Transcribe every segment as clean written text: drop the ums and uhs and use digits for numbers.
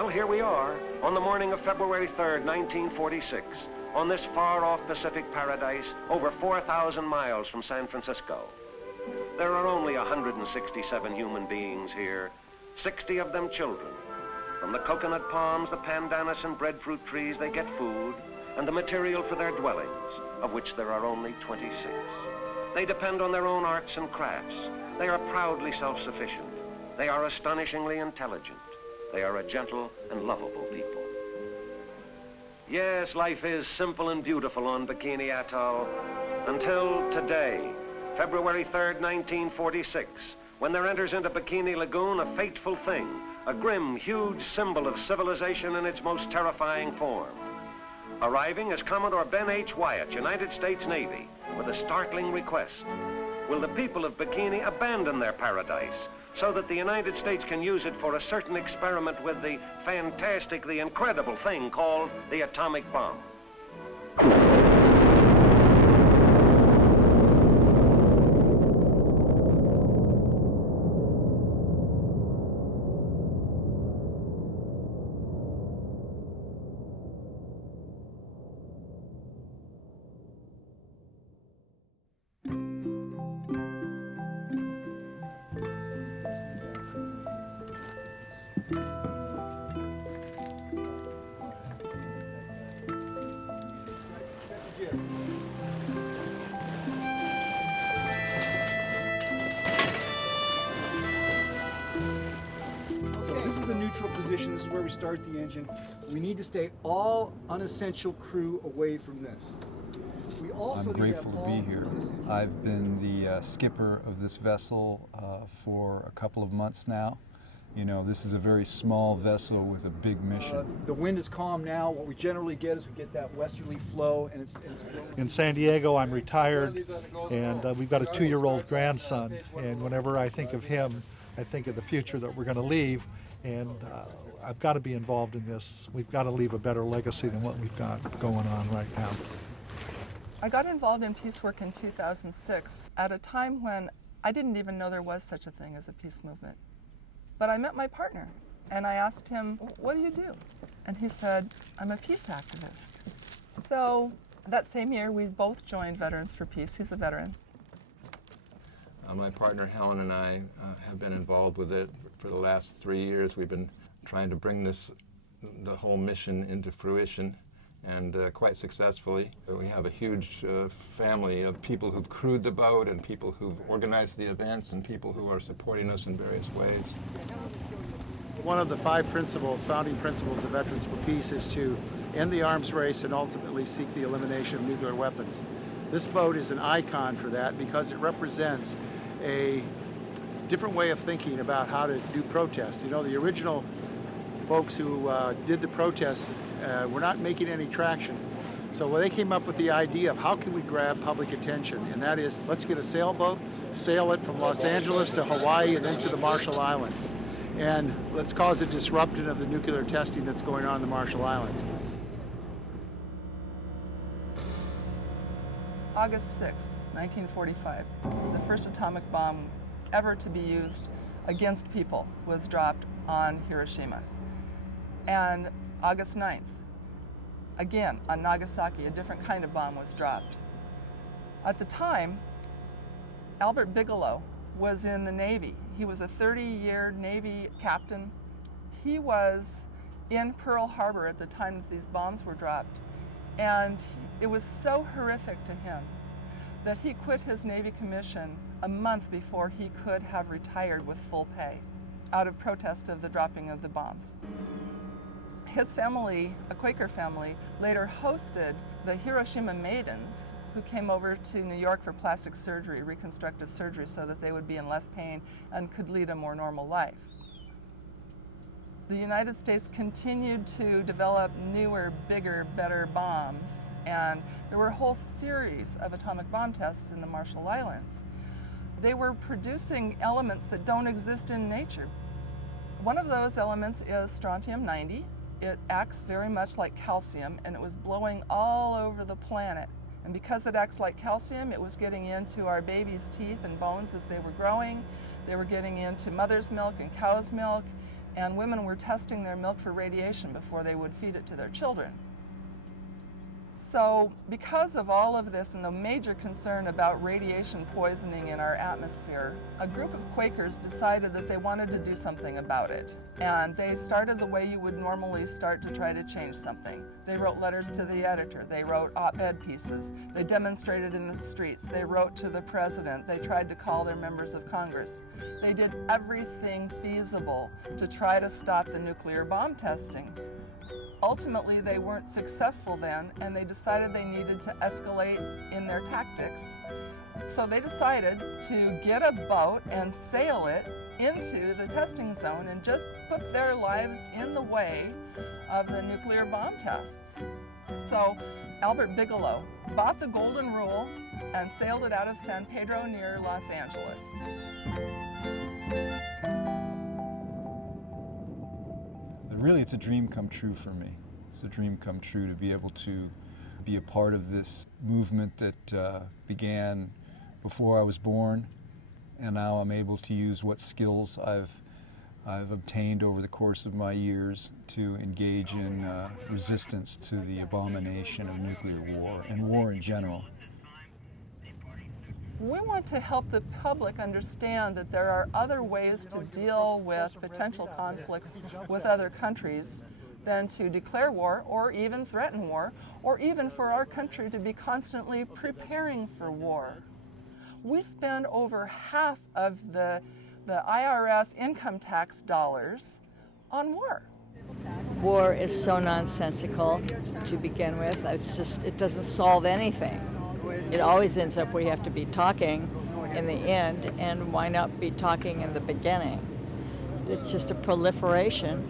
Well, here we are, on the morning of February 3rd, 1946, on this far-off Pacific paradise, over 4,000 miles from San Francisco. There are only 167 human beings here, 60 of them children. From the coconut palms, the pandanus and breadfruit trees, they get food and the material for their dwellings, of which there are only 26. They depend on their own arts and crafts. They are proudly self-sufficient. They are astonishingly intelligent. They are a gentle and lovable people. Yes, life is simple and beautiful on Bikini Atoll until today, February 3rd, 1946, when there enters into Bikini Lagoon a fateful thing, a grim, huge symbol of civilization in its most terrifying form. Arriving is Commodore Ben H. Wyatt, United States Navy, with a startling request. Will the people of Bikini abandon their paradise so that the United States can use it for a certain experiment with the fantastic, the incredible thing called the atomic bomb? This is where we start the engine. We need to stay all unessential crew away from this. We also I'm grateful to be here. I've been the skipper of this vessel for a couple of months now. You know, this is a very small vessel with a big mission. The wind is calm now. What we generally get is we get that westerly flow, and it's in San Diego. I'm retired, and we've got a 2-year-old grandson. And whenever I think of him, I think of the future that we're going to leave. And I've got to be involved in this. We've got to leave a better legacy than what we've got going on right now. I got involved in peace work in 2006 at a time when I didn't even know there was such a thing as a peace movement. But I met my partner and I asked him, what do you do? And he said, I'm a peace activist. So that same year we both joined Veterans for Peace. He's a veteran. My partner Helen and I have been involved with it for the last 3 years. We've been trying to bring the whole mission into fruition, and quite successfully. We have a huge family of people who've crewed the boat and people who've organized the events and people who are supporting us in various ways. One of the 5 principles, founding principles of Veterans for Peace, is to end the arms race and ultimately seek the elimination of nuclear weapons. This boat is an icon for that because it represents a different way of thinking about how to do protests. You know, the original folks who did the protests were not making any traction. So they came up with the idea of how can we grab public attention, and that is, let's get a sailboat, sail it from Los Angeles to Hawaii and then to the Marshall Islands. And let's cause a disruption of the nuclear testing that's going on in the Marshall Islands. August 6th, 1945, the first atomic bomb ever to be used against people was dropped on Hiroshima. And August 9th, again on Nagasaki, a different kind of bomb was dropped. At the time, Albert Bigelow was in the Navy. He was a 30-year Navy captain. He was in Pearl Harbor at the time that these bombs were dropped. And it was so horrific to him that he quit his Navy commission a month before he could have retired with full pay out of protest of the dropping of the bombs. His family, a Quaker family, later hosted the Hiroshima Maidens, who came over to New York for plastic surgery, reconstructive surgery, so that they would be in less pain and could lead a more normal life. The United States continued to develop newer, bigger, better bombs, and there were a whole series of atomic bomb tests in the Marshall Islands. They were producing elements that don't exist in nature. One of those elements is strontium-90. It acts very much like calcium, and it was blowing all over the planet. And because it acts like calcium, it was getting into our babies' teeth and bones as they were growing. They were getting into mother's milk and cow's milk. and women were testing their milk for radiation before they would feed it to their children. So because of all of this and the major concern about radiation poisoning in our atmosphere, a group of Quakers decided that they wanted to do something about it. And they started the way you would normally start to try to change something. They wrote letters to the editor, they wrote op-ed pieces, they demonstrated in the streets, they wrote to the president, they tried to call their members of Congress. They did everything feasible to try to stop the nuclear bomb testing. Ultimately, they weren't successful then, and they decided they needed to escalate in their tactics. So they decided to get a boat and sail it into the testing zone and just put their lives in the way of the nuclear bomb tests. So Albert Bigelow bought the Golden Rule and sailed it out of San Pedro near Los Angeles. Really, it's a dream come true for me. It's a dream come true to be able to be a part of this movement that began before I was born, and now I'm able to use what skills I've obtained over the course of my years to engage in resistance to the abomination of nuclear war and war in general. We want to help the public understand that there are other ways to deal with potential conflicts with other countries than to declare war or even threaten war, or even for our country to be constantly preparing for war. We spend over half of the IRS income tax dollars on war. War is so nonsensical to begin with. It doesn't solve anything. It always ends up where you have to be talking in the end and why not be talking in the beginning. It's just a proliferation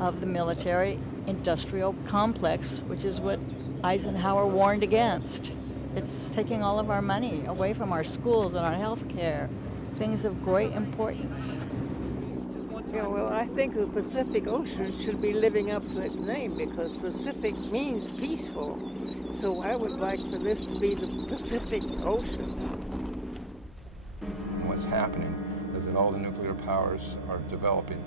of the military-industrial complex, which is what Eisenhower warned against. It's taking all of our money away from our schools and our health care, things of great importance. Yeah, well, I think the Pacific Ocean should be living up to its name because Pacific means peaceful. So I would like for this to be the Pacific Ocean. What's happening is that all the nuclear powers are developing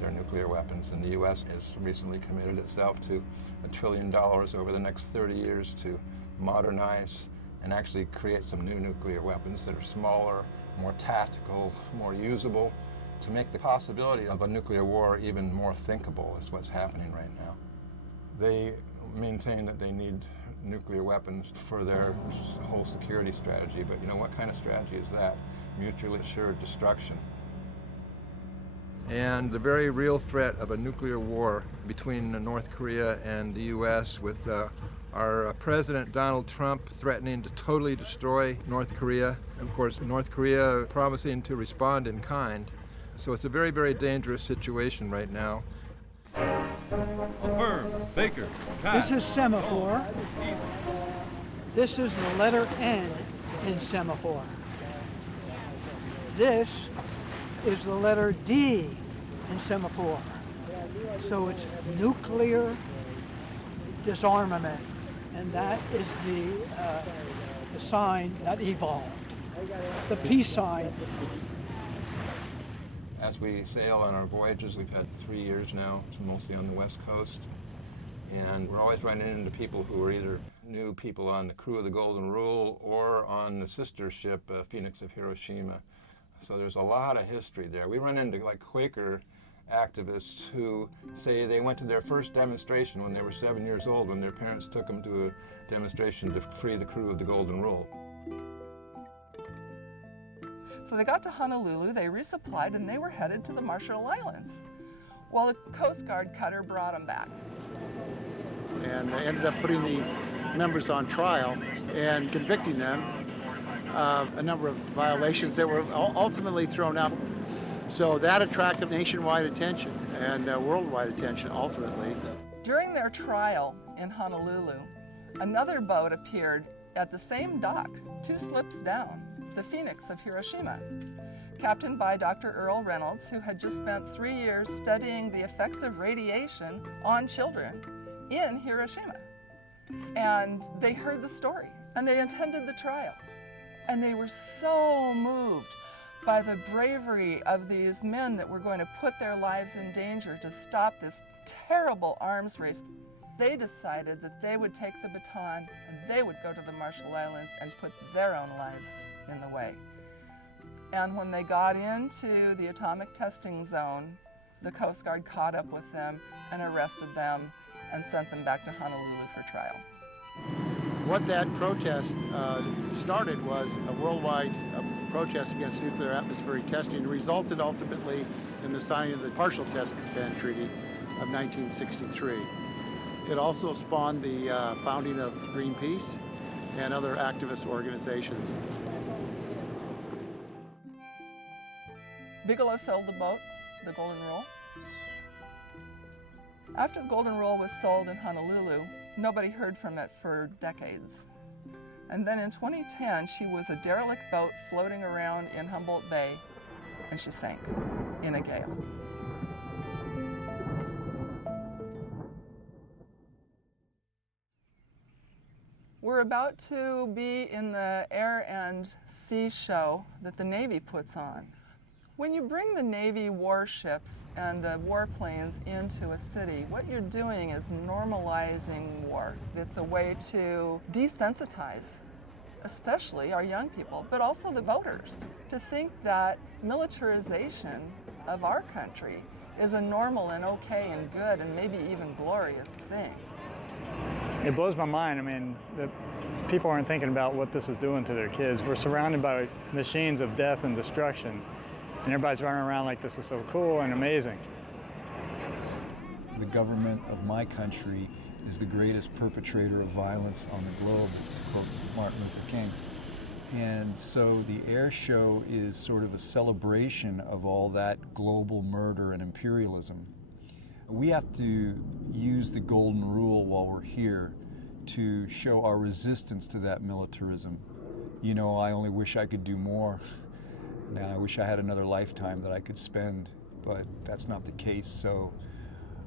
their nuclear weapons, and the U.S. has recently committed itself to $1 trillion over the next 30 years to modernize and actually create some new nuclear weapons that are smaller, more tactical, more usable, to make the possibility of a nuclear war even more thinkable is what's happening right now. They maintain that they need nuclear weapons for their whole security strategy, but you know, what kind of strategy is that? Mutually assured destruction. And the very real threat of a nuclear war between North Korea and the U.S. with our President Donald Trump threatening to totally destroy North Korea. And of course, North Korea promising to respond in kind. So it's a very, very dangerous situation right now. Affirm, Baker, This is semaphore. This is the letter N in semaphore. This is the letter D in semaphore. So it's nuclear disarmament, and that is the sign that evolved. The peace sign. As we sail on our voyages, we've had 3 years now, mostly on the West Coast, and we're always running into people who are either new people on the crew of the Golden Rule or on the sister ship, Phoenix of Hiroshima. So there's a lot of history there. We run into like Quaker activists who say they went to their first demonstration when they were 7 years old, when their parents took them to a demonstration to free the crew of the Golden Rule. So they got to Honolulu, they resupplied, and they were headed to the Marshall Islands. Well, the Coast Guard cutter brought them back. And they ended up putting the members on trial and convicting them of a number of violations that were ultimately thrown out. So that attracted nationwide attention and worldwide attention ultimately. During their trial in Honolulu, another boat appeared at the same dock, 2 slips down, the Phoenix of Hiroshima, captained by Dr. Earl Reynolds, who had just spent 3 years studying the effects of radiation on children in Hiroshima. And they heard the story, and they attended the trial. And they were so moved by the bravery of these men that were going to put their lives in danger to stop this terrible arms race, they decided that they would take the baton and they would go to the Marshall Islands and put their own lives in the way. And when they got into the atomic testing zone, the Coast Guard caught up with them and arrested them and sent them back to Honolulu for trial. What that protest started was a worldwide protest against nuclear atmospheric testing, resulted ultimately in the signing of the Partial Test Ban Treaty of 1963. It also spawned the founding of Greenpeace and other activist organizations. Bigelow sold the boat, the Golden Rule. After the Golden Rule was sold in Honolulu, nobody heard from it for decades. And then in 2010, she was a derelict boat floating around in Humboldt Bay, and she sank in a gale. We're about to be in the Air and Sea Show that the Navy puts on. When you bring the Navy warships and the warplanes into a city, what you're doing is normalizing war. It's a way to desensitize, especially our young people, but also the voters, to think that militarization of our country is a normal and okay and good and maybe even glorious thing. It blows my mind. I mean, that people aren't thinking about what this is doing to their kids. We're surrounded by machines of death and destruction, and everybody's running around like this is so cool and amazing. The government of my country is the greatest perpetrator of violence on the globe, to quote Martin Luther King. And so the air show is sort of a celebration of all that global murder and imperialism. We have to use the Golden Rule while we're here to show our resistance to that militarism. You know, I only wish I could do more. Now, I wish I had another lifetime that I could spend, but that's not the case. So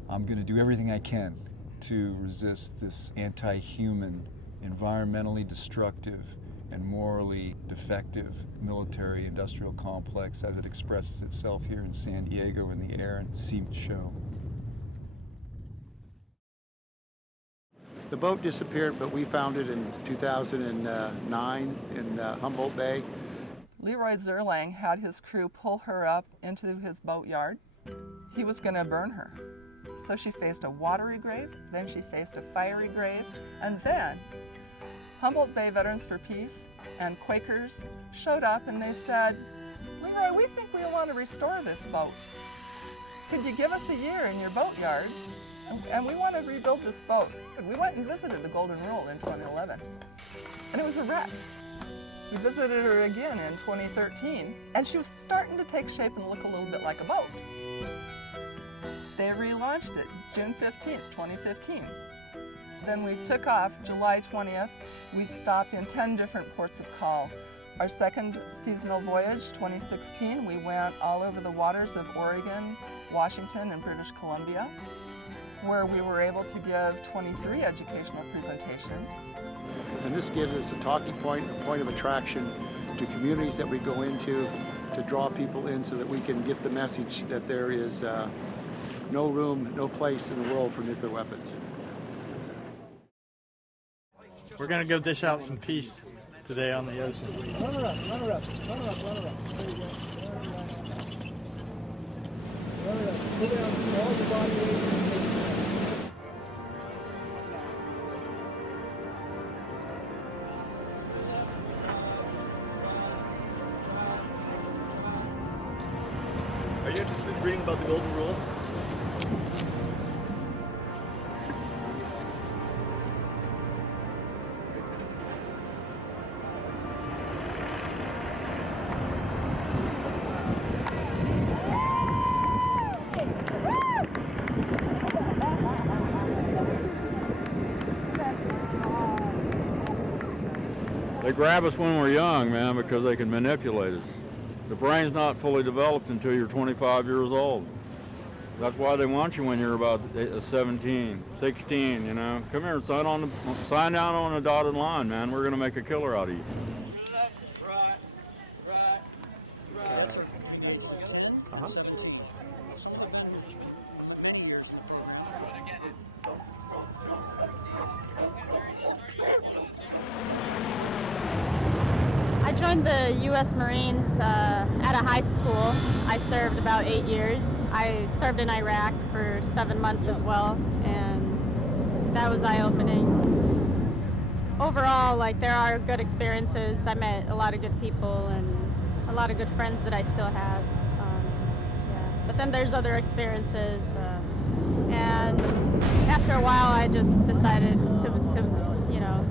I'm going to do everything I can to resist this anti-human, environmentally destructive, and morally defective military-industrial complex as it expresses itself here in San Diego in the Air and Sea Show. The boat disappeared, but we found it in 2009 in Humboldt Bay. Leroy Zerlang had his crew pull her up into his boatyard. He was going to burn her. So she faced a watery grave, then she faced a fiery grave, and then Humboldt Bay Veterans for Peace and Quakers showed up and they said, Leroy, we think we want to restore this boat. Could you give us a year in your boatyard? And we want to rebuild this boat. We went and visited the Golden Rule in 2011, and it was a wreck. We visited her again in 2013, and she was starting to take shape and look a little bit like a boat. They relaunched it June 15th, 2015. Then we took off July 20th. We stopped in 10 different ports of call. Our second seasonal voyage, 2016, we went all over the waters of Oregon, Washington, and British Columbia, where we were able to give 23 educational presentations. And this gives us a talking point, a point of attraction to communities that we go into to draw people in so that we can get the message that there is no room, no place in the world for nuclear weapons. We're going to go dish out some peace today on the ocean. Run her up, run her up, run her up, run her up. There you go. Run her up. Pull down all the body weight. Are you interested in reading about the Golden Rule? They grab us when we're young, man, because they can manipulate us. The brain's not fully developed until you're 25 years old. That's why they want you when you're about 17, 16, you know. Come here and sign down on the dotted line, man. We're going to make a killer out of you. I joined the U.S. Marines at a high school. I served about 8 years. I served in Iraq for 7 months as well, and that was eye-opening. Overall, like, there are good experiences. I met a lot of good people and a lot of good friends that I still have. Yeah. But then there's other experiences, and after a while, I just decided to you know,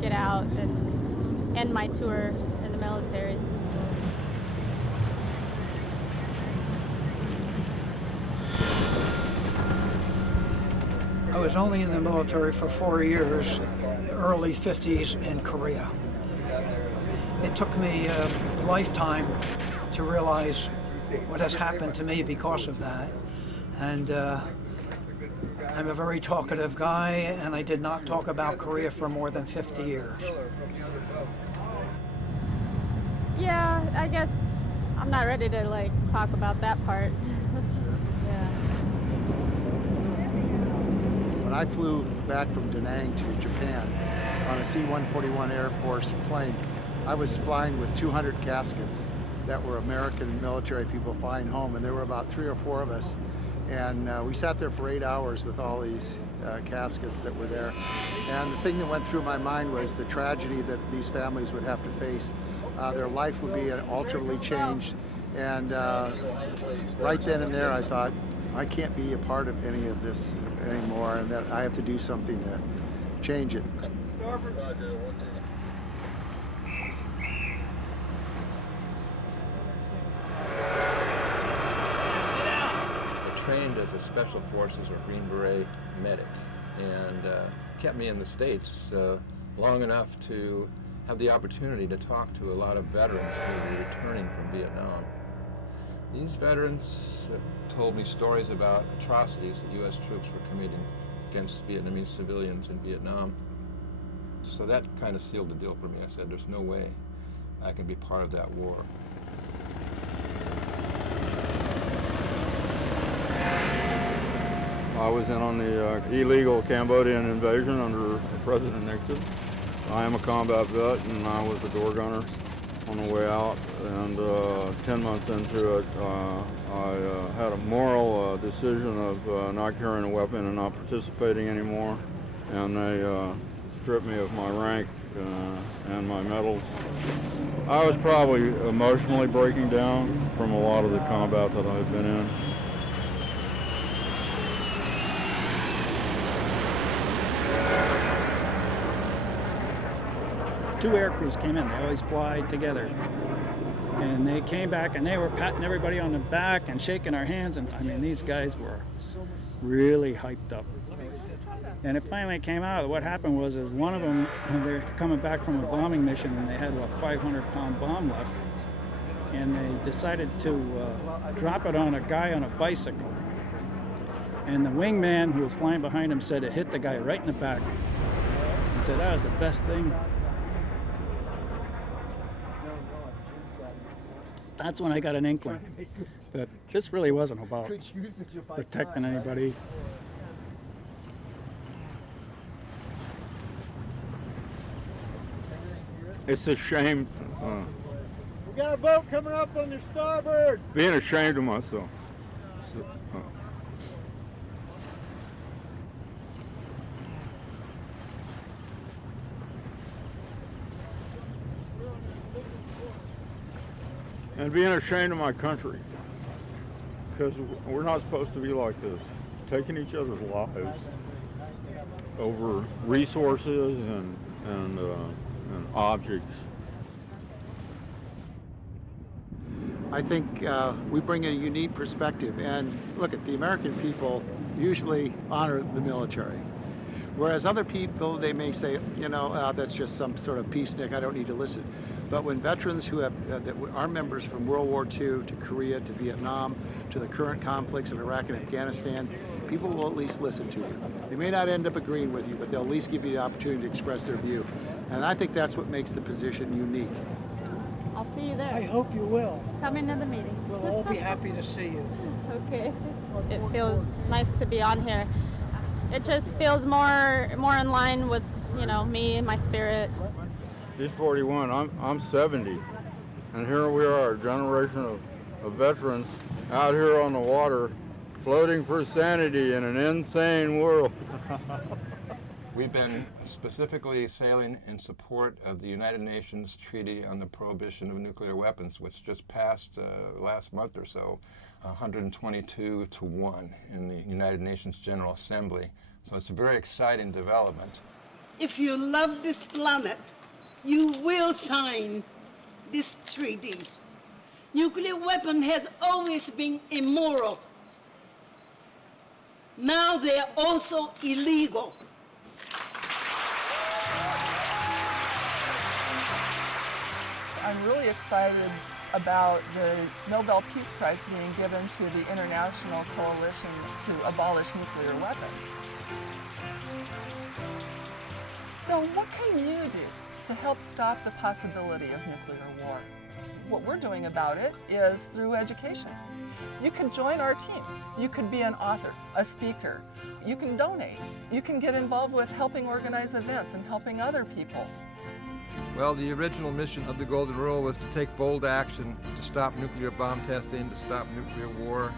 get out and end my tour in the military. I was only in the military for 4 years, the early 50s in Korea. It took me a lifetime to realize what has happened to me because of that. And I'm a very talkative guy, and I did not talk about Korea for more than 50 years. Yeah, I guess I'm not ready to like talk about that part. Yeah. When I flew back from Da Nang to Japan on a C-141 Air Force plane, I was flying with 200 caskets that were American military people flying home, and there were about 3 or 4 of us. And we sat there for 8 hours with all these caskets that were there. And the thing that went through my mind was the tragedy that these families would have to face. Their life would be ultimately changed. And right then and there, I thought, I can't be a part of any of this anymore, and that I have to do something to change it. Trained as a Special Forces or Green Beret medic, and kept me in the States long enough to have the opportunity to talk to a lot of veterans who were returning from Vietnam. These veterans told me stories about atrocities that U.S. troops were committing against Vietnamese civilians in Vietnam. So that kind of sealed the deal for me. I said, there's no way I can be part of that war. I was in on the illegal Cambodian invasion under President Nixon. I am a combat vet, and I was a door gunner on the way out. And 10 months into it, I had a moral decision of not carrying a weapon and not participating anymore. And they stripped me of my rank and my medals. I was probably emotionally breaking down from a lot of the combat that I've been in. Two air crews came in. They always fly together. And they came back and they were patting everybody on the back and shaking our hands. And I mean, these guys were really hyped up. And it finally came out. What happened was is one of them, they're coming back from a bombing mission and they had a 500-pound bomb left. And they decided to drop it on a guy on a bicycle. And the wingman who was flying behind him said it hit the guy right in the back. He said that was the best thing. That's when I got an inkling that this really wasn't about protecting anybody. It's a shame. We got a boat coming up on your starboard. Being ashamed of myself. And being ashamed of my country, because we're not supposed to be like this, taking each other's lives over resources and objects. I think we bring a unique perspective, and look at the American people usually honor the military. Whereas other people, they may say, you know, that's just some sort of peacenik, I don't need to listen. But when veterans who have, that are members from World War II to Korea to Vietnam to the current conflicts in Iraq and Afghanistan, people will at least listen to you. They may not end up agreeing with you, but they'll at least give you the opportunity to express their view. And I think that's what makes the position unique. I'll see you there. I hope you will. Come into the meeting. We'll all be happy to see you. Okay. It feels nice to be on here. It just feels more in line with, you know, me and my spirit. He's 41, I'm 70. And here we are, a generation of veterans out here on the water, floating for sanity in an insane world. We've been specifically sailing in support of the United Nations Treaty on the Prohibition of Nuclear Weapons, which just passed last month or so, 122 to 1 in the United Nations General Assembly. So it's a very exciting development. If you love this planet, you will sign this treaty. Nuclear weapon has always been immoral. Now they are also illegal. I'm really excited about the Nobel Peace Prize being given to the International Coalition to Abolish Nuclear Weapons. So what can you do to help stop the possibility of nuclear war? What we're doing about it is through education. You could join our team. You could be an author, a speaker. You can donate. You can get involved with helping organize events and helping other people. Well, the original mission of the Golden Rule was to take bold action to stop nuclear bomb testing, to stop nuclear war.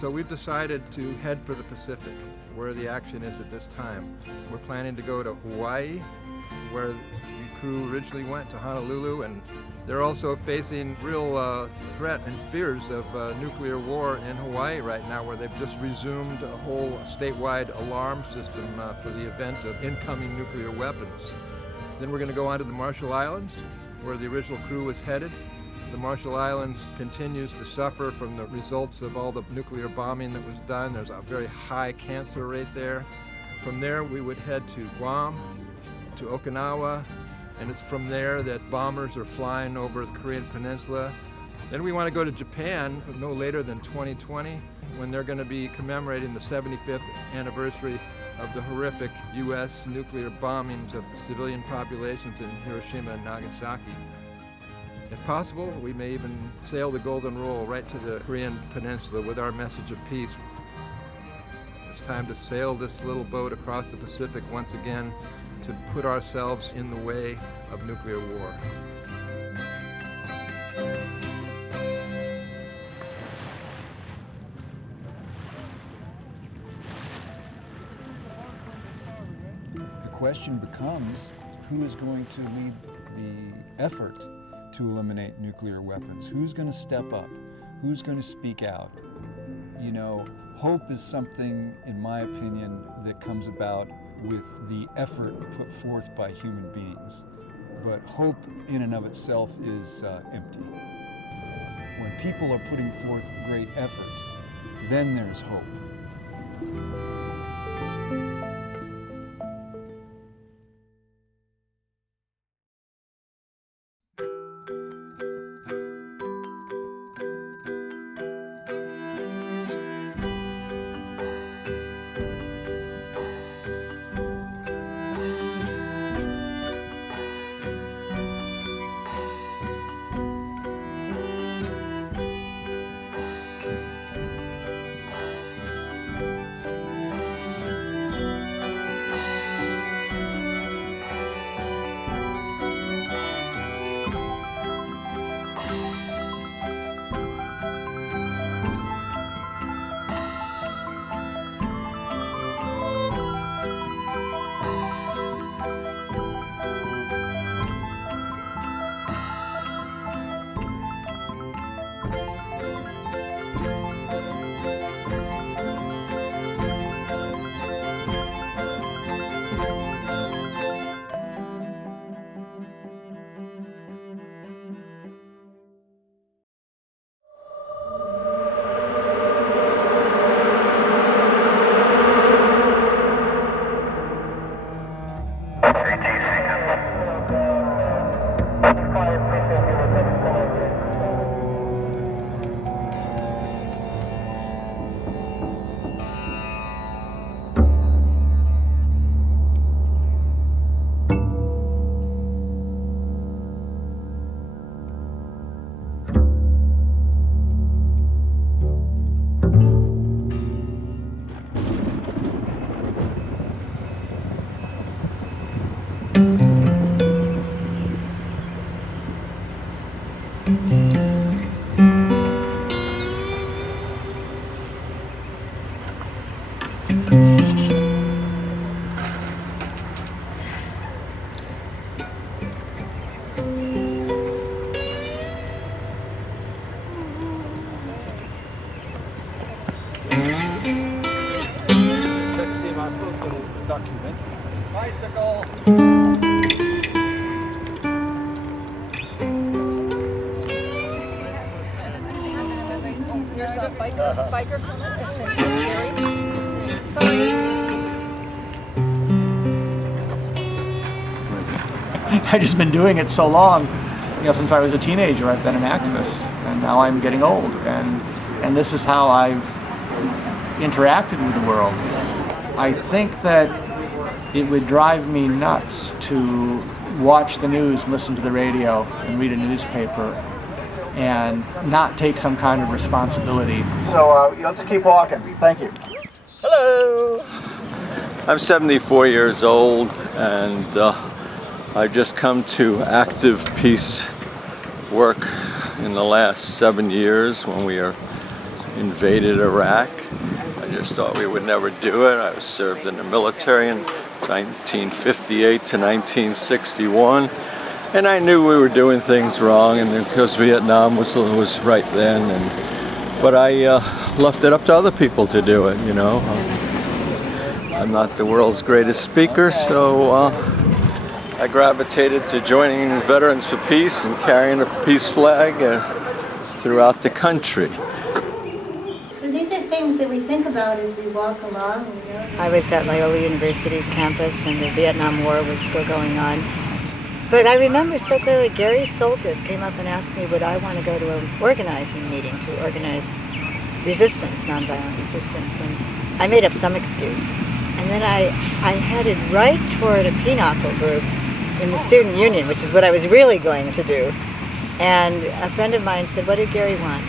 So we've decided to head for the Pacific, where the action is at this time. We're planning to go to Hawaii, where the crew originally went, to Honolulu, and they're also facing real threat and fears of nuclear war in Hawaii right now, where they've just resumed a whole statewide alarm system for the event of incoming nuclear weapons. Then we're going to go on to the Marshall Islands, where the original crew was headed. The Marshall Islands continues to suffer from the results of all the nuclear bombing that was done. There's a very high cancer rate there. From there, we would head to Guam, to Okinawa, and it's from there that bombers are flying over the Korean Peninsula. Then we want to go to Japan no later than 2020, when they're going to be commemorating the 75th anniversary of the horrific U.S. nuclear bombings of the civilian populations in Hiroshima and Nagasaki. If possible, we may even sail the Golden Rule right to the Korean Peninsula with our message of peace. It's time to sail this little boat across the Pacific once again to put ourselves in the way of nuclear war. The question becomes, who is going to lead the effort to eliminate nuclear weapons? Who's going to step up? Who's going to speak out? You know, hope is something, in my opinion, that comes about with the effort put forth by human beings. But hope in and of itself is empty. When people are putting forth great effort, then there's hope. Bicycle. Here's a biker Sorry. I've just been doing it so long, since I was a teenager. I've been an activist, and now I'm getting old, and this is how I've interacted with the world. I think that it would drive me nuts to watch the news, listen to the radio, and read a newspaper, and not take some kind of responsibility. So let's keep walking. Thank you. Hello! I'm 74 years old, and I've just come to active peace work in the last 7 years when we invaded Iraq. I just thought we would never do it. I served in the military in 1958 to 1961, and I knew we were doing things wrong, and because Vietnam was right then, but I left it up to other people to do it, I'm not the world's greatest speaker, so I gravitated to joining Veterans for Peace and carrying a peace flag throughout the country. So these are things that we think about as we walk along. I was at Loyola University's campus, and the Vietnam War was still going on. But I remember so clearly Gary Soltis came up and asked me would I want to go to an organizing meeting to organize resistance, nonviolent resistance. And I made up some excuse. And then I headed right toward a pinochle group in the student union, which is what I was really going to do. And a friend of mine said, what did Gary want?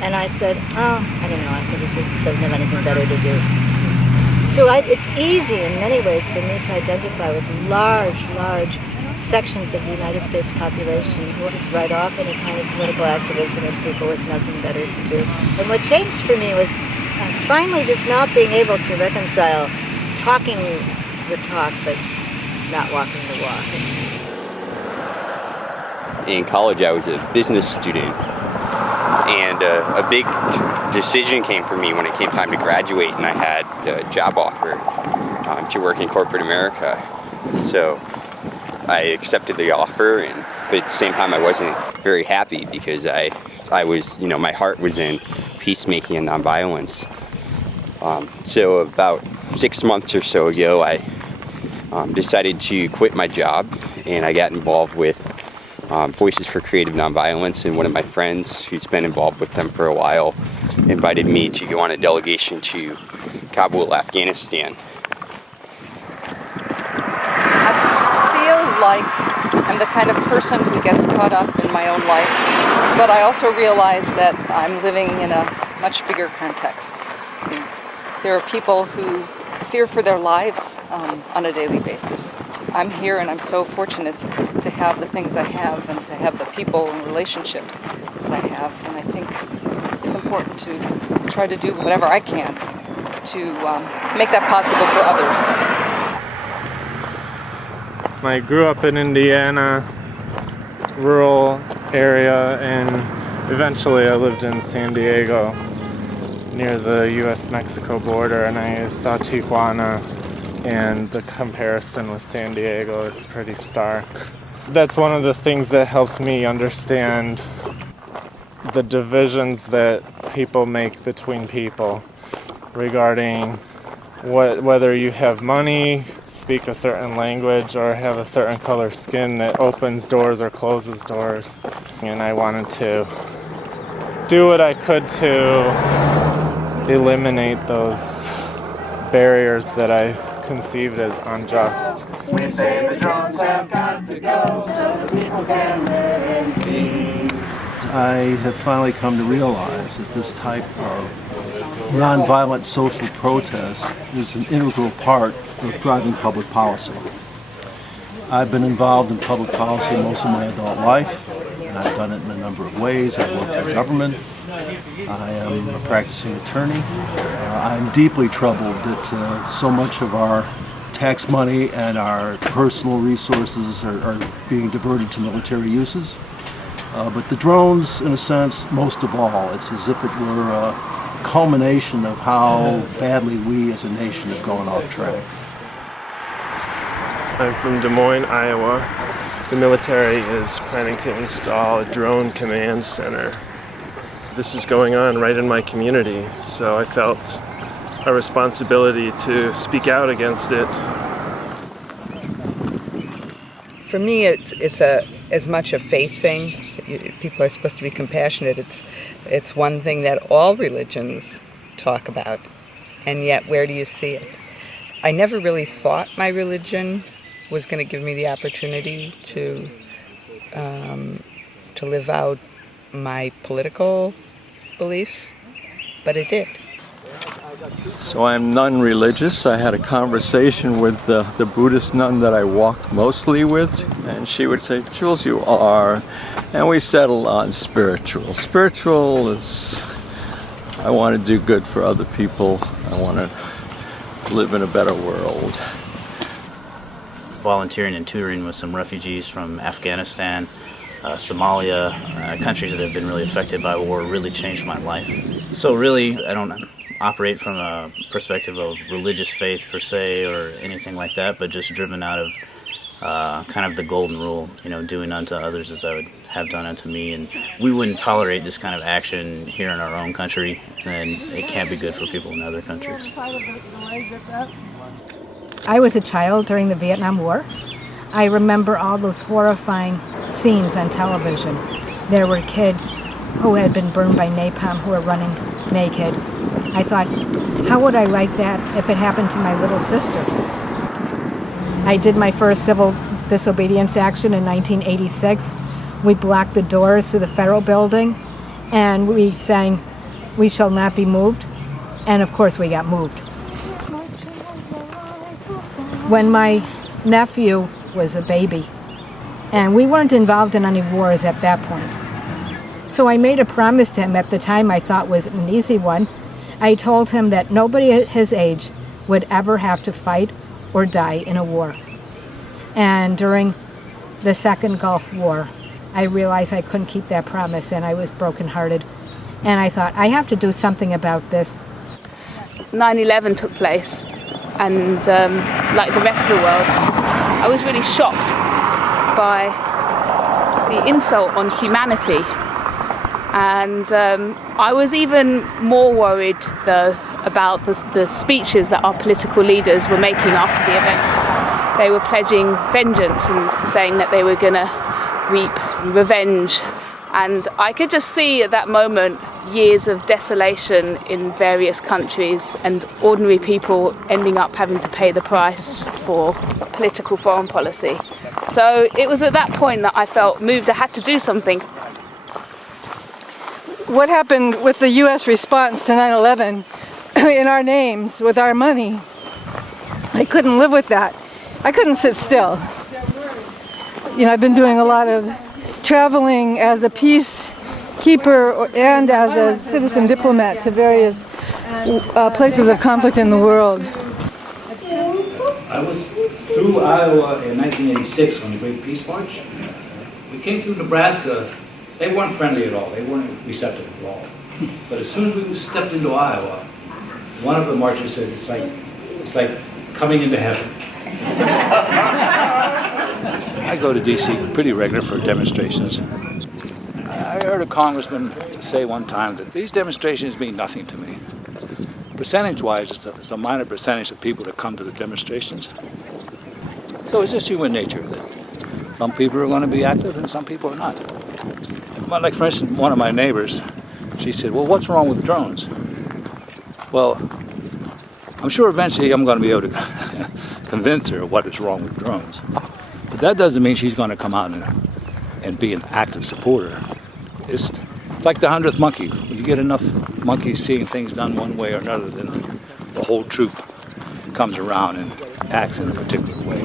And I said, oh, I don't know, I think he just doesn't have anything better to do. So it's easy in many ways for me to identify with large sections of the United States population who will just write off any kind of political activism as people with nothing better to do. And what changed for me was finally just not being able to reconcile talking the talk, but not walking the walk. In college, I was a business student, and a big decision came for me when it came time to graduate, and I had a job offer to work in corporate America. So I accepted the offer, but at the same time, I wasn't very happy because I was, my heart was in peacemaking and nonviolence. So about 6 months or so ago, I decided to quit my job, and I got involved with Voices for Creative Nonviolence, and one of my friends who's been involved with them for a while invited me to go on a delegation to Kabul, Afghanistan. I feel like I'm the kind of person who gets caught up in my own life, but I also realize that I'm living in a much bigger context. And there are people who fear for their lives on a daily basis. I'm here, and I'm so fortunate to have the things I have and to have the people and relationships that I have. And I think it's important to try to do whatever I can to make that possible for others. I grew up in Indiana, rural area, and eventually I lived in San Diego near the U.S.-Mexico border, and I saw Tijuana, and the comparison with San Diego is pretty stark. That's one of the things that helps me understand the divisions that people make between people regarding whether you have money, speak a certain language, or have a certain color skin that opens doors or closes doors. And I wanted to do what I could to eliminate those barriers that I conceived as unjust. We say the drones have got to go so the people can live in peace. I have finally come to realize that this type of nonviolent social protest is an integral part of driving public policy. I've been involved in public policy most of my adult life. and I've done it in a number of ways. I've worked for government. I am a practicing attorney. I'm deeply troubled that so much of our tax money and our personal resources are being diverted to military uses. But the drones, in a sense, most of all, it's as if it were a culmination of how badly we as a nation have gone off track. I'm from Des Moines, Iowa. The military is planning to install a drone command center. This is going on right in my community, so I felt a responsibility to speak out against it. For me, it's as much a faith thing. People are supposed to be compassionate. It's one thing that all religions talk about, and yet where do you see it? I never really thought my religion was going to give me the opportunity to live out my political beliefs, but it did. So I'm non-religious. I had a conversation with the Buddhist nun that I walk mostly with, and she would say, "Jules, you are," and we settled on spiritual. Spiritual is, I want to do good for other people. I want to live in a better world. Volunteering and tutoring with some refugees from Afghanistan, Somalia, countries that have been really affected by war really changed my life. So really, I don't operate from a perspective of religious faith per se or anything like that, but just driven out of kind of the golden rule, doing unto others as I would have done unto me. And we wouldn't tolerate this kind of action here in our own country, and it can't be good for people in other countries. I was a child during the Vietnam War. I remember all those horrifying scenes on television. There were kids who had been burned by napalm who were running naked. I thought, how would I like that if it happened to my little sister? I did my first civil disobedience action in 1986. We blocked the doors to the federal building and we sang, "We shall not be moved." And of course we got moved. When my nephew was a baby, and we weren't involved in any wars at that point. So I made a promise to him at the time I thought was an easy one. I told him that nobody at his age would ever have to fight or die in a war. And during the Second Gulf War, I realized I couldn't keep that promise and I was brokenhearted. And I thought, I have to do something about this. 9/11 took place, and like the rest of the world, I was really shocked by the insult on humanity. And I was even more worried, though, about the speeches that our political leaders were making after the event. They were pledging vengeance and saying that they were going to reap revenge. And I could just see at that moment years of desolation in various countries and ordinary people ending up having to pay the price for political foreign policy. So it was at that point that I felt moved. I had to do something. What happened with the U.S. response to 9/11 in our names, with our money, I couldn't live with that. I couldn't sit still. I've been doing a lot of traveling as a peacekeeper and as a citizen diplomat to various places of conflict in the world. I was through Iowa in 1986 on the Great Peace March. We came through Nebraska. They weren't friendly at all. They weren't receptive at all. But as soon as we stepped into Iowa, one of the marchers said, it's like coming into heaven. I go to D.C. pretty regular for demonstrations. I heard a congressman say one time that these demonstrations mean nothing to me. Percentage-wise, it's a minor percentage of people that come to the demonstrations. So it's just human nature that some people are going to be active and some people are not. Like, for instance, one of my neighbors, she said, well, what's wrong with drones? Well, I'm sure eventually I'm going to be able to convince her what is wrong with drones. But that doesn't mean she's going to come out and be an active supporter. It's like the 100th monkey. When you get enough monkeys seeing things done one way or another, then the whole troop comes around and acts in a particular way.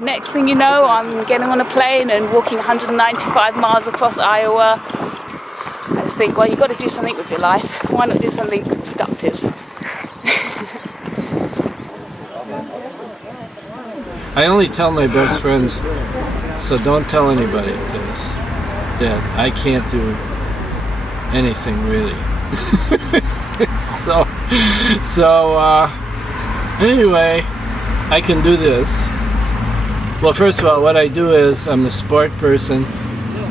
Next thing you know, I'm getting on a plane and walking 195 miles across Iowa. I just think, well, you've got to do something with your life. Why not do something productive? I only tell my best friends, so don't tell anybody this, that I can't do anything really. Anyway, I can do this. Well, first of all, what I do is I'm a sport person,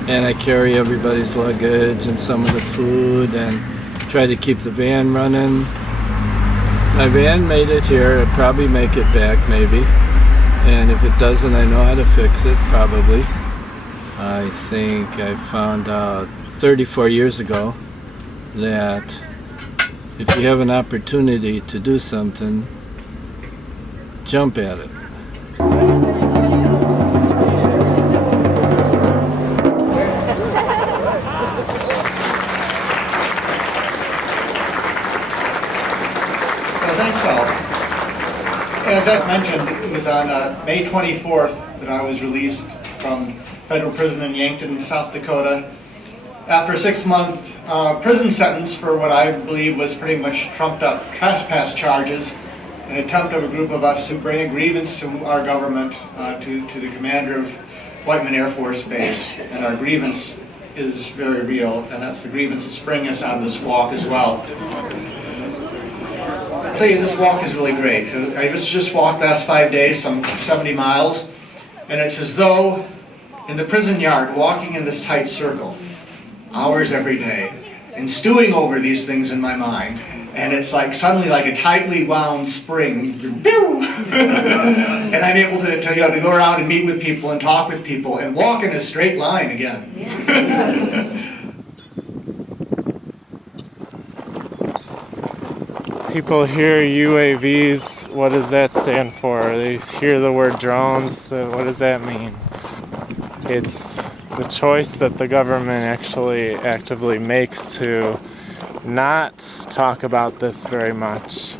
and I carry everybody's luggage and some of the food and try to keep the van running. My van made it here. It'll probably make it back, maybe. And if it doesn't, I know how to fix it, probably. I think I found out 34 years ago that if you have an opportunity to do something, jump at it. As I've mentioned, it was on May 24th that I was released from federal prison in Yankton, South Dakota, after a 6-month prison sentence for what I believe was pretty much trumped up trespass charges, an attempt of a group of us to bring a grievance to our government, to the commander of Whiteman Air Force Base. And our grievance is very real, and that's the grievance that's bringing us on this walk as well. I'll tell you, this walk is really great. I just walked the last 5 days, some 70 miles, and it's as though in the prison yard, walking in this tight circle, hours every day, and stewing over these things in my mind, and it's like suddenly like a tightly wound spring, and I'm able to go around and meet with people and talk with people and walk in a straight line again. People hear UAVs, what does that stand for? They hear the word drones, what does that mean? It's the choice that the government actually actively makes to not talk about this very much.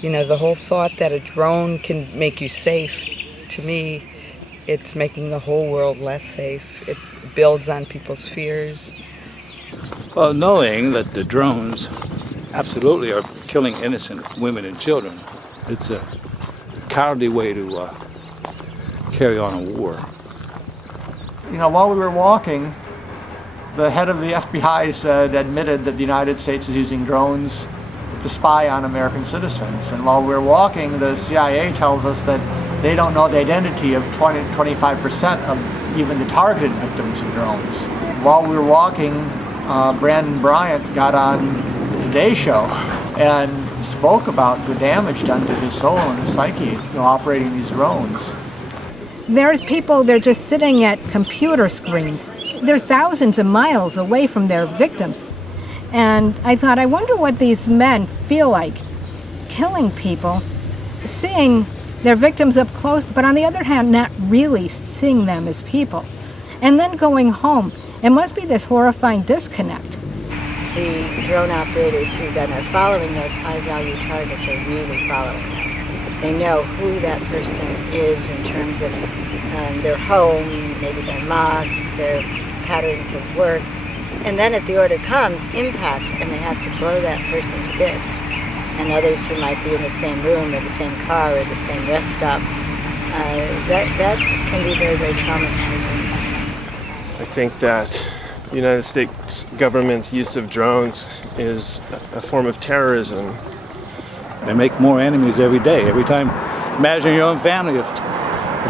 You know, the whole thought that a drone can make you safe, to me, it's making the whole world less safe. It builds on people's fears. Well, knowing that the drones absolutely are killing innocent women and children, it's a cowardly way to carry on a war. You know, while we were walking, the head of the FBI admitted that the United States is using drones to spy on American citizens. And while we're walking, the CIA tells us that they don't know the identity of 25% of even the targeted victims of drones. While we were walking, Brandon Bryant got on the Today Show and spoke about the damage done to his soul and his psyche, operating these drones. There's people, they're just sitting at computer screens. They're thousands of miles away from their victims. And I thought, I wonder what these men feel like, killing people, seeing their victims up close, but on the other hand, not really seeing them as people. And then going home, it must be this horrifying disconnect. The drone operators who then are following those high-value targets are really following them. They know who that person is in terms of their home, maybe their mosque, their patterns of work. And then if the order comes, impact, and they have to blow that person to bits. And others who might be in the same room or the same car or the same rest stop, that can be very, very traumatizing. I think that the United States government's use of drones is a form of terrorism. They make more enemies every day. Every time, imagine your own family. If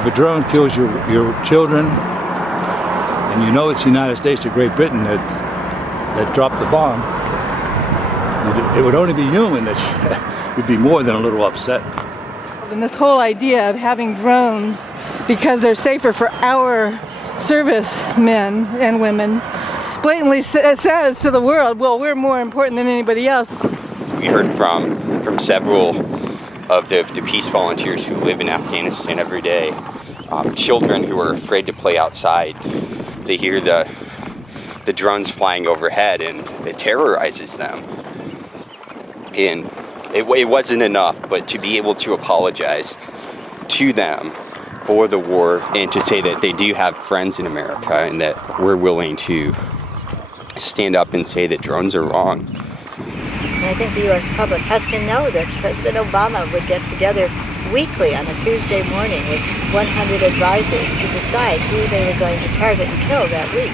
a drone kills your children, and you know it's the United States or Great Britain that dropped the bomb, it would only be human that you'd be more than a little upset. And this whole idea of having drones because they're safer for our servicemen and women blatantly says to the world, well, we're more important than anybody else. We heard from several of the peace volunteers who live in Afghanistan every day, children who are afraid to play outside. They hear the drones flying overhead and it terrorizes them. And it wasn't enough, but to be able to apologize to them for the war, and to say that they do have friends in America and that we're willing to stand up and say that drones are wrong. And I think the U.S. public has to know that President Obama would get together weekly on a Tuesday morning with 100 advisors to decide who they were going to target and kill that week.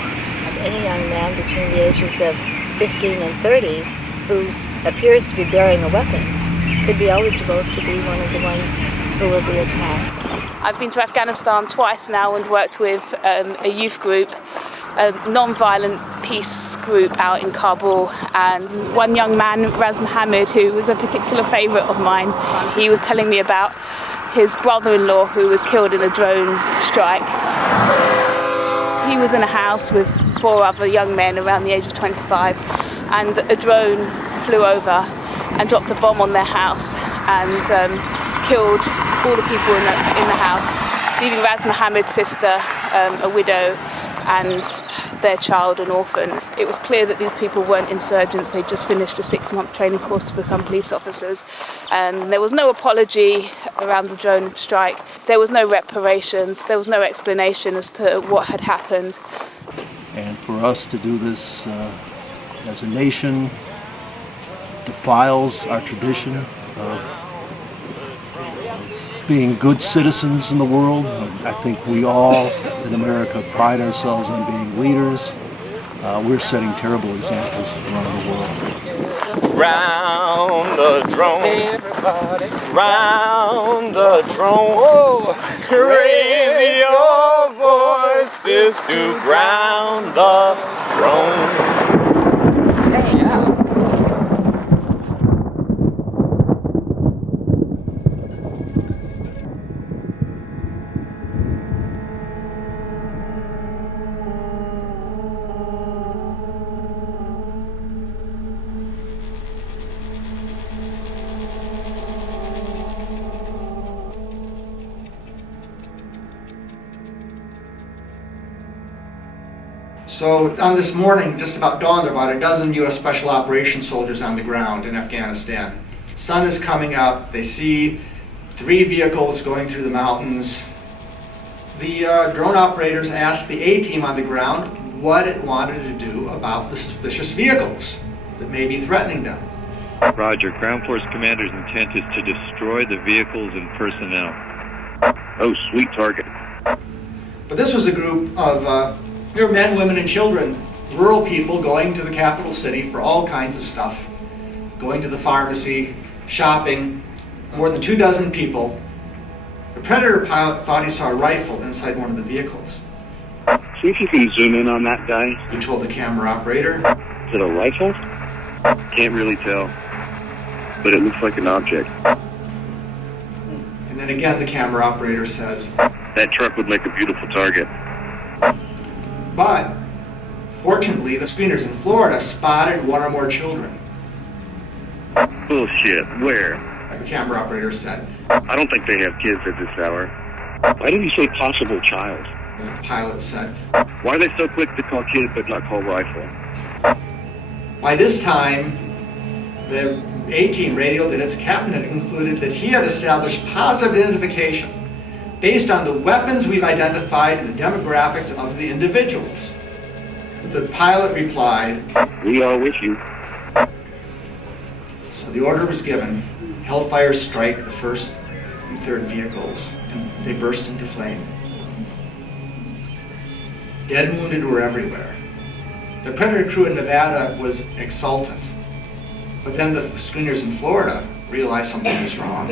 Any young man between the ages of 15 and 30 who appears to be bearing a weapon could be eligible to be one of the ones who will be attacked. I've been to Afghanistan twice now and worked with a youth group, a non-violent peace group out in Kabul, and one young man, Raz Mohammed, who was a particular favourite of mine, he was telling me about his brother-in-law who was killed in a drone strike. He was in a house with 4 other young men around the age of 25, and a drone flew over and dropped a bomb on their house and killed all the people in the house, leaving Raz Mohammed's sister, a widow, and their child, an orphan. It was clear that these people weren't insurgents. They just finished a 6-month training course to become police officers. And there was no apology around the drone strike. There was no reparations. There was no explanation as to what had happened. And for us to do this as a nation defiles our tradition of being good citizens in the world. I think we all in America pride ourselves on being leaders. We're setting terrible examples around the world. Round the drone, everybody, round the drone, oh, raise your voices to ground the drone. So on this morning, just about dawn, there were about a dozen U.S. Special Operations soldiers on the ground in Afghanistan. Sun is coming up. They see 3 vehicles going through the mountains. The drone operators asked the A-team on the ground what it wanted to do about the suspicious vehicles that may be threatening them. Roger. Ground Force Commander's intent is to destroy the vehicles and personnel. Oh, sweet target. But this was a group of mere men, women, and children, rural people going to the capital city for all kinds of stuff, going to the pharmacy, shopping, more than 24 people. The Predator pilot thought he saw a rifle inside one of the vehicles. See if you can zoom in on that guy. He told the camera operator. Is it a rifle? Can't really tell, but it looks like an object. And then again the camera operator says, that truck would make a beautiful target. But fortunately, the screeners in Florida spotted 1 or more children. Bullshit. Where? The camera operator said. I don't think they have kids at this hour. Why did you say possible child? The pilot said. Why are they so quick to call kid but not call rifle? By this time, the A-team radioed that its captain had concluded that he had established positive identification based on the weapons we've identified and the demographics of the individuals. The pilot replied, we are with you. So the order was given. Hellfire strike the first and third vehicles, and they burst into flame. Dead and wounded were everywhere. The Predator crew in Nevada was exultant. But then the screeners in Florida realized something was wrong.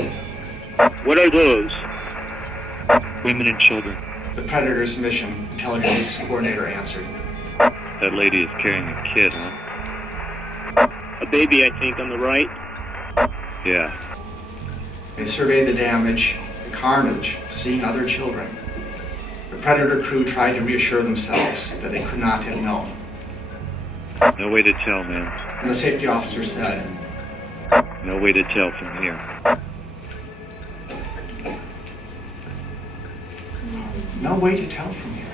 What are those? Women and children. The Predator's mission intelligence coordinator answered. That lady is carrying a kid, huh? A baby, I think, on the right. Yeah. They surveyed the damage, the carnage, seeing other children. The Predator crew tried to reassure themselves that they could not have known. No way to tell, man. And the safety officer said, no way to tell from here. No way to tell from here.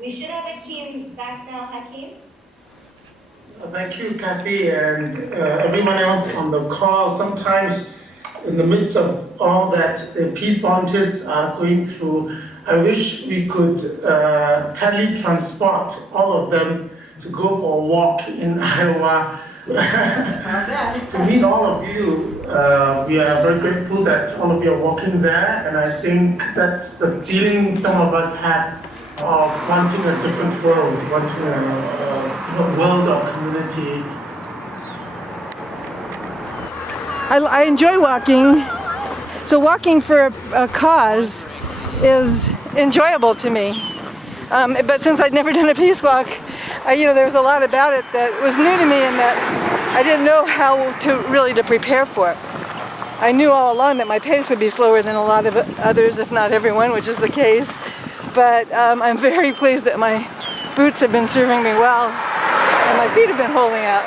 We should have Hakeem back now. Hakeem? Thank you, Kathy, and everyone else on the call. Sometimes, in the midst of all that the peace volunteers are going through, I wish we could tele-transport all of them to go for a walk in Iowa. To meet all of you, we are very grateful that all of you are walking there, and I think that's the feeling some of us have of wanting a different world, wanting a world or community. I enjoy walking, so walking for a cause is enjoyable to me. But since I'd never done a peace walk, there was a lot about it that was new to me and that I didn't know how to prepare for it. I knew all along that my pace would be slower than a lot of others, if not everyone, which is the case. But I'm very pleased that my boots have been serving me well and my feet have been holding out.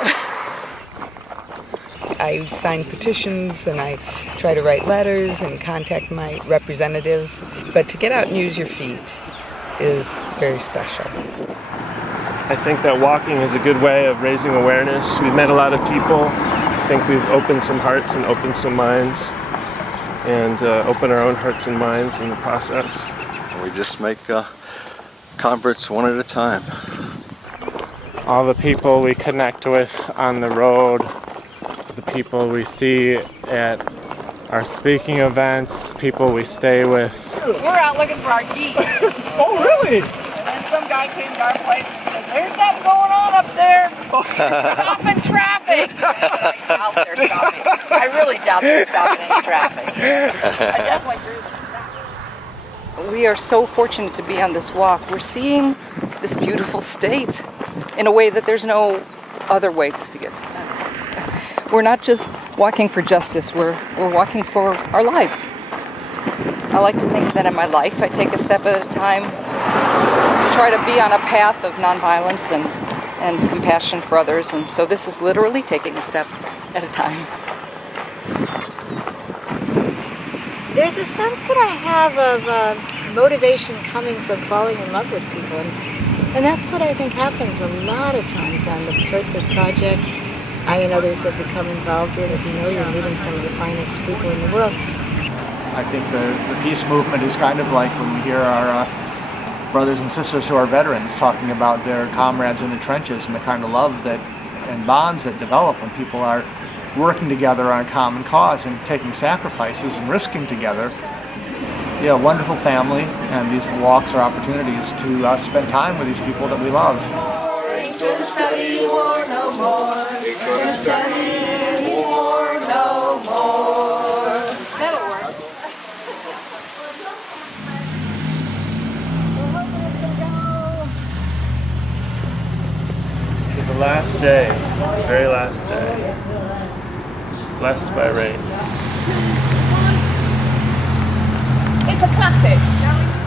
I sign petitions and I try to write letters and contact my representatives, but to get out and use your feet is very special. I think that walking is a good way of raising awareness. We've met a lot of people. I think we've opened some hearts and opened some minds, and opened our own hearts and minds in the process. We just make converts one at a time. All the people we connect with on the road, the people we see at our speaking events, people we stay with. We're out looking for our geese. Oh, really? And then some guy came to our place and said, "There's something going on up there. Stopping traffic." I doubt they're stopping. I really doubt they're stopping any traffic. I definitely agree with that. We are so fortunate to be on this walk. We're seeing this beautiful state in a way that there's no other way to see it. We're not just walking for justice, we're walking for our lives. I like to think that in my life I take a step at a time to try to be on a path of nonviolence and compassion for others, and so this is literally taking a step at a time. There's a sense that I have of motivation coming from falling in love with people, and that's what I think happens a lot of times on the sorts of projects I and others have become involved in. If you know, you're meeting some of the finest people in the world. I think the peace movement is kind of like when we hear our brothers and sisters who are veterans talking about their comrades in the trenches and the kind of love and bonds that develop when people are working together on a common cause and taking sacrifices and risking together. Yeah, a wonderful family, and these walks are opportunities to spend time with these people that we love. Ain't gonna study war no more. Ain't gonna study war no more. That'll work. This is the last day, the very last day. Blessed by rain. It's a classic.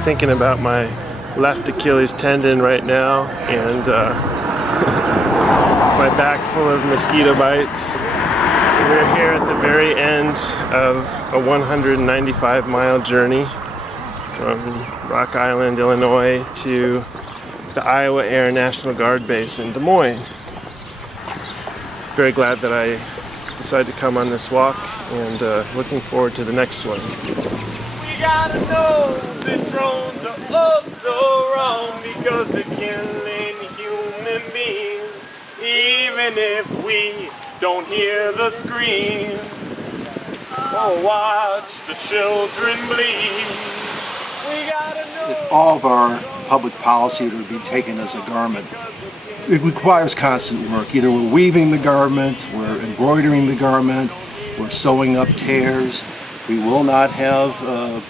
Thinking about my left Achilles tendon right now, and my back full of mosquito bites. We're here at the very end of a 195-mile journey from Rock Island, Illinois to the Iowa Air National Guard Base in Des Moines. Very glad that I decided to come on this walk, and looking forward to the next one. We gotta know that drones are oh so wrong because they're killing human beings. Even if we don't hear the screams or watch the children bleed. We gotta know. If all of our public policy were to be taken as a garment, it requires constant work. Either we're weaving the garment, we're embroidering the garment, we're sewing up tears. We will not have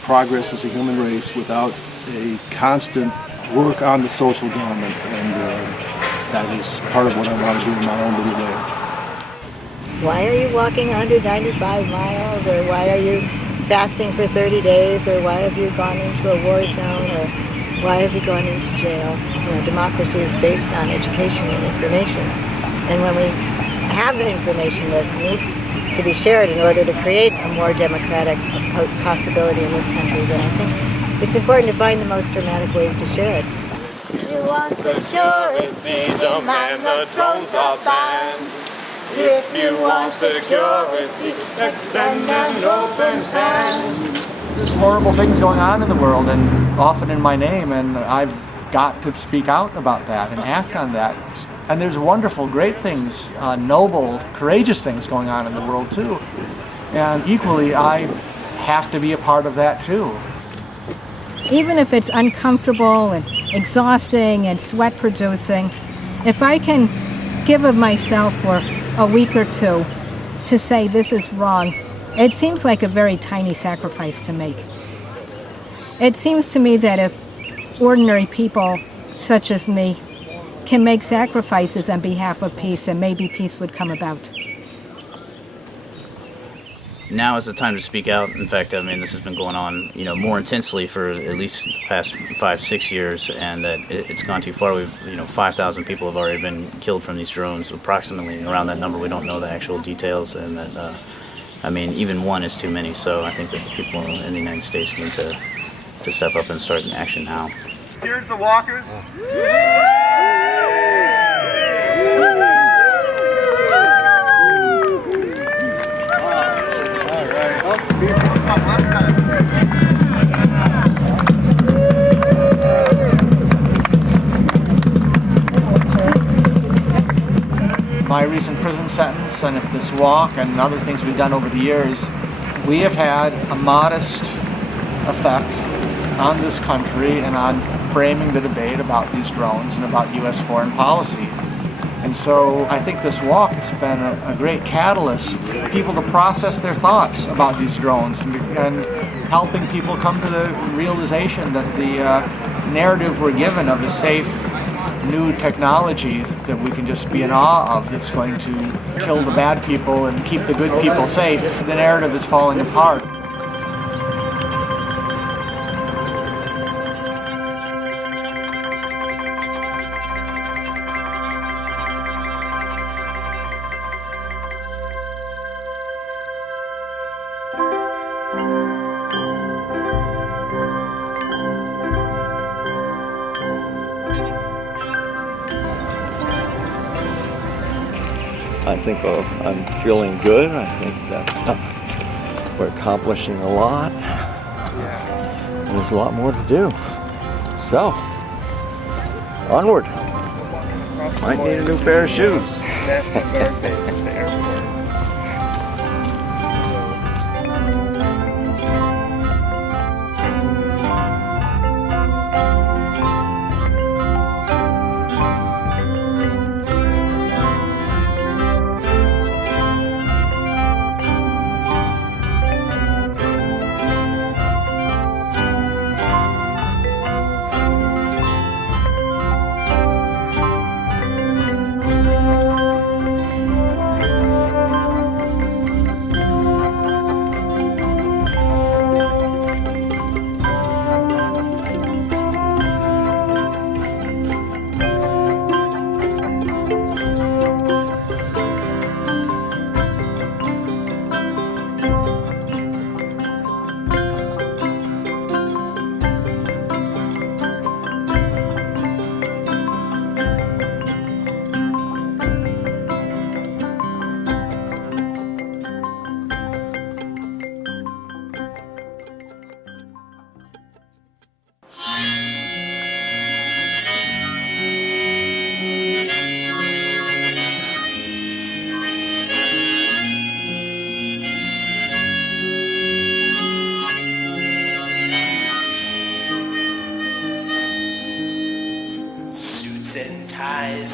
progress as a human race without a constant work on the social garment, and that is part of what I want to do in my own little way. Why are you walking 195 miles, or why are you fasting for 30 days, or why have you gone into a war zone, or why have you gone into jail? Democracy is based on education and information, and when we have the information that needs to be shared in order to create a more democratic possibility in this country, then I think it's important to find the most dramatic ways to share it. If you want security, demand the drones are banned. If you want security, extend an open hand. There's horrible things going on in the world, and often in my name, and I've got to speak out about that and act on that. And there's wonderful, great things, noble, courageous things going on in the world too. And equally, I have to be a part of that too. Even if it's uncomfortable and exhausting and sweat producing, if I can give of myself for a week or two to say this is wrong, it seems like a very tiny sacrifice to make. It seems to me that if ordinary people such as me can make sacrifices on behalf of peace, and maybe peace would come about. Now is the time to speak out. In fact, I mean, this has been going on, more intensely for at least the past 5-6 years, and that it's gone too far. We've, 5,000 people have already been killed from these drones, approximately around that number. We don't know the actual details, and that, even one is too many. So I think that people in the United States need to step up and start an action now. Here's the walkers. My recent prison sentence, and if this walk and other things we've done over the years, we have had a modest effect on this country and on framing the debate about these drones and about U.S. foreign policy. And so I think this walk has been a great catalyst for people to process their thoughts about these drones and helping people come to the realization that the narrative we're given of a safe new technology that we can just be in awe of that's going to kill the bad people and keep the good people safe, the narrative is falling apart. I think I'm feeling good. I think that we're accomplishing a lot. And there's a lot more to do. So, onward. Might need a new pair of shoes.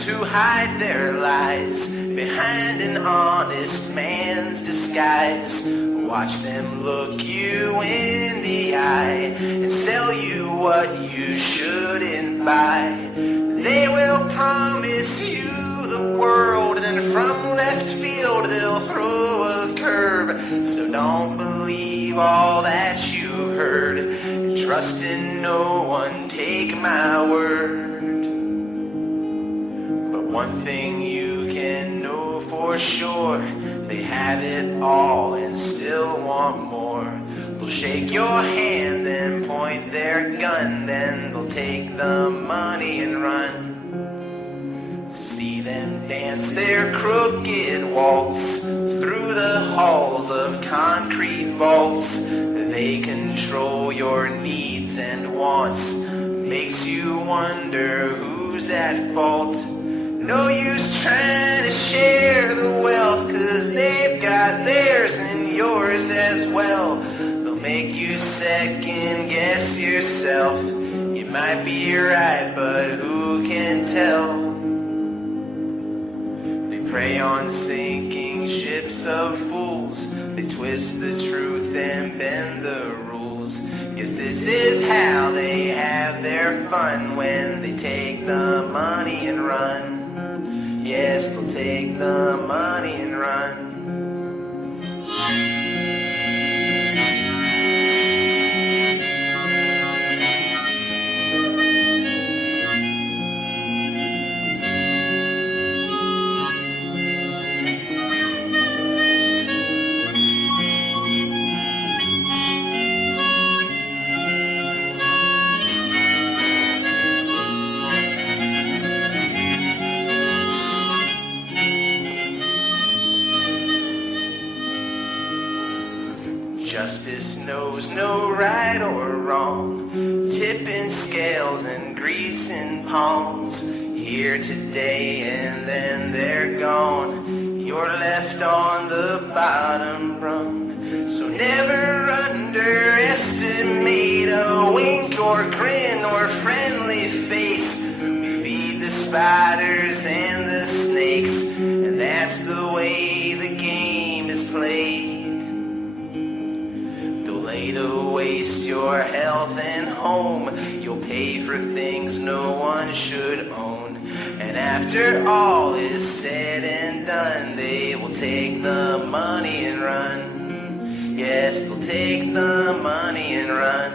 Who hide their lies behind an honest man's disguise. Watch them look you in the eye and sell you what you shouldn't buy. They will promise you the world, and then from left field they'll throw a curve. So don't believe all that you've heard, trust in no one, take my word. One thing you can know for sure, they have it all and still want more. shake your hand, then point their gun, then they'll take the money and run. See them dance their crooked waltz through the halls of concrete vaults. They control your needs and wants, makes you wonder who's at fault. No use trying to share the wealth, 'cause they've got theirs and yours as well. They'll make you second guess yourself. You might be right, but who can tell? They prey on sinking ships of fools. They twist the truth and bend the rules. Yes, this is how they have their fun, when they take the money and run. Yes, they'll take the money and run. Justice knows no right or wrong, tipping scales and greasing palms. Here today and then they're gone. You're left on the bottom rung. So never underestimate a wink or grin or friendly face. We feed the spiders and the snakes, and that's the way the game is played. Lay to waste your health and home. You'll pay for things no one should own. And after all is said and done, they will take the money and run. Yes, they'll take the money and run.